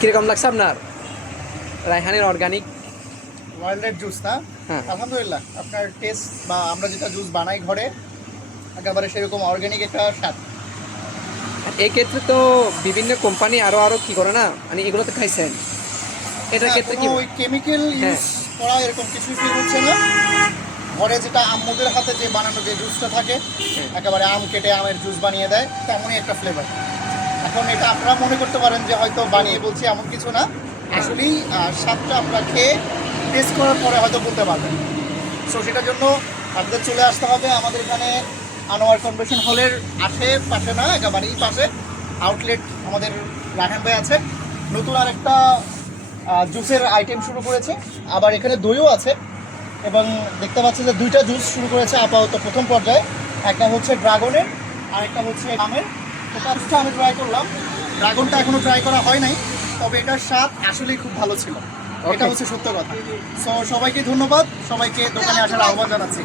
কিরকম লাগছে আপনার রায়হানের অর্গানিক ওয়াইল্ডের জুস না? হ্যাঁ। আলহামদুলিল্লাহ, আপনার টেস্ট বা আমরা যেটা জুস বানাই ঘরে একেবারে সেরকম অর্গানিক একটা স্বাদ। এই ক্ষেত্রে তো বিভিন্ন কোম্পানি আরো আরো কি করে না, মানে এগুলো তো খাইছেন, এটার ক্ষেত্রে কি? কোনো ওই কেমিক্যাল হ্যাঁ। ইউজ করা এরকম কিছুই ফিল হচ্ছে না। ঘরে যেটা আম্মুদের হাতে যে বানানো যে জুসটা থাকে, একেবারে আম কেটে আমের জুস বানিয়ে দেয়, তেমনই একটা ফ্লেভার। এখন এটা আপনারা মনে করতে পারেন যে হয়তো বানিয়ে বলছি, এমন কিছু না। আসলেই স্বাদটা আপনারা খেয়ে টেস্ট করার পরে হয়তো বলতে পারবেন। সো সেটার জন্য আপনাদের চলে আসতে হবে আমাদের এখানে আনোয়ার কনভেনশন হলের পাশে না, একেবারেই পাশে আউটলেট আমাদের রায়হান ভাই আছে। নতুন আরেকটা জুসের আইটেম শুরু করেছে, আবার এখানে দইও আছে। এবং দেখতে পাচ্ছি যে দুইটা জুস শুরু করেছে আপাতত প্রথম পর্যায়ে। একটা হচ্ছে ড্রাগনের, আর একটা হচ্ছে আমের। তো পাঁচটা আমি ট্রাই করলাম, ড্রাগনটা এখনও ট্রাই করা হয় নাই, তবে এটার স্বাদ আসলেই খুব ভালো ছিল। এটা হচ্ছে সত্য কথা। সো সবাইকে ধন্যবাদ, সবাইকে দোকানে আসার আহ্বান জানাচ্ছি।